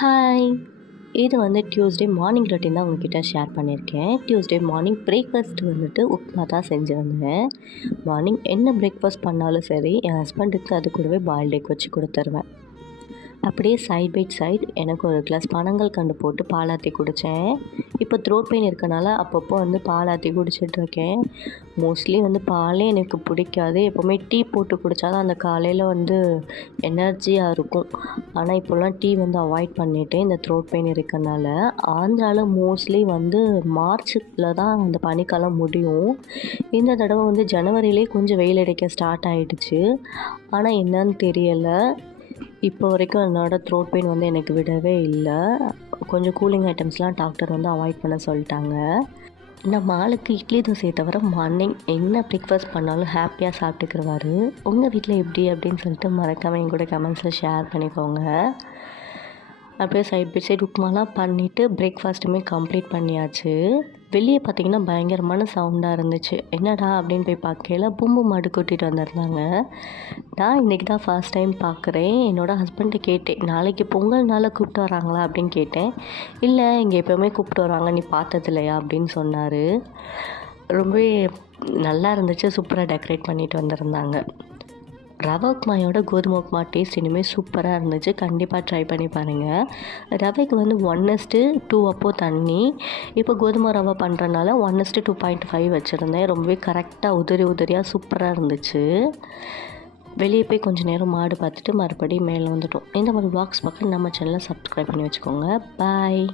Hi! இது Tuesday morning routine தான் உங்ககிட்ட ஷேர் பண்ணியிருக்கேன். டியூஸ்டே மார்னிங் பிரேக்ஃபாஸ்ட் உப்புமா தான் செஞ்சிருந்தேன். மார்னிங் என்ன பிரேக்ஃபாஸ்ட் பண்ணாலும் சரி, என் ஹஸ்பண்டுக்கு அது கூடவே பாயில்ட் எக் வச்சு கொடுத்துருவேன். அப்படியே சைட் பை சைட் எனக்கு ஒரு கிளாஸ் பனங்கல்கண்டு போட்டு பாலாத்தி குடித்தேன். இப்போ த்ரோட் பெயின் இருக்கனால அப்பப்போ பாலாத்தி குடிச்சிட்ருக்கேன். மோஸ்ட்லி பாலே எனக்கு பிடிக்காது. எப்போவுமே டீ போட்டு குடித்தா தான் அந்த காலையில் எனர்ஜியாக இருக்கும். ஆனால் இப்போல்லாம் டீ அவாய்ட் பண்ணிவிட்டேன் இந்த த்ரோட் பெயின் இருக்கனால. ஆந்திராவில் மோஸ்ட்லி மார்ச்சில் தான் அந்த பனிக்காலம் முடியும். இந்த தடவை ஜனவரியிலே கொஞ்சம் வெயில் அடிக்க ஸ்டார்ட் ஆகிடுச்சு. ஆனால் என்னன்னு தெரியலை, இப்போ வரைக்கும் என்னோடய த்ரோட் பெயின் எனக்கு விடவே இல்லை. கொஞ்சம் கூலிங் ஐட்டம்ஸ்லாம் டாக்டர் அவாய்ட் பண்ண சொல்லிட்டாங்க. நம்ம ஆளுக்கு இட்லி தோசையை தவிர மார்னிங் என்ன பிரேக்ஃபாஸ்ட் பண்ணாலும் ஹாப்பியாக சாப்பிட்டுக்கிறவாரு. உங்கள் வீட்டில் எப்படி அப்படின்னு சொல்லிட்டு மறக்காமல் என் கூட கமெண்ட்ஸில் ஷேர் பண்ணிக்கோங்க. அப்படியே சைட் பை சைடு உப்புமாலாம் பண்ணிவிட்டு பிரேக்ஃபாஸ்ட்டுமே கம்ப்ளீட் பண்ணியாச்சு. வெளியே பார்த்திங்கன்னா பயங்கரமான சவுண்டாக இருந்துச்சு. என்னடா அப்படின்னு போய் பார்க்கையில பூம்பு மாடு கூட்டிகிட்டு வந்திருந்தாங்க. நான் இன்றைக்கி தான் ஃபர்ஸ்ட் டைம் பார்க்குறேன். என்னோடய ஹஸ்பண்ட்டை கேட்டேன், நாளைக்கு பொங்கல்னால கூப்பிட்டு வராங்களா அப்படின்னு கேட்டேன். இல்லை, இங்கே எப்போவுமே கூப்பிட்டு வருவாங்க, நீ பார்த்தது இல்லையா அப்படின்னு சொன்னார். ரொம்பவே நல்லா இருந்துச்சு. சூப்பராக டெக்கரேட் பண்ணிட்டு வந்திருந்தாங்க. ரவை உப்புமாயோட கோதுமை உப்புமா டேஸ்ட் இனிமேல் சூப்பராக இருந்துச்சு. கண்டிப்பாக ட்ரை பண்ணி பாருங்கள். ரவைக்கு 1:2 அப்போ தண்ணி. இப்போ கோதுமை ரவை பண்ணுறனால 1:2.5 வச்சுருந்தேன். ரொம்பவே கரெக்டாக உதிரியாக சூப்பராக இருந்துச்சு. வெளியே போய் கொஞ்சம் நேரம் மாடு பார்த்துட்டு மறுபடியும் மேலே வந்துட்டோம். இந்த மாதிரி வ்ளாக்ஸ் பார்க்க நம்ம சேனலை சப்ஸ்கிரைப் பண்ணி வச்சுக்கோங்க. பாய்.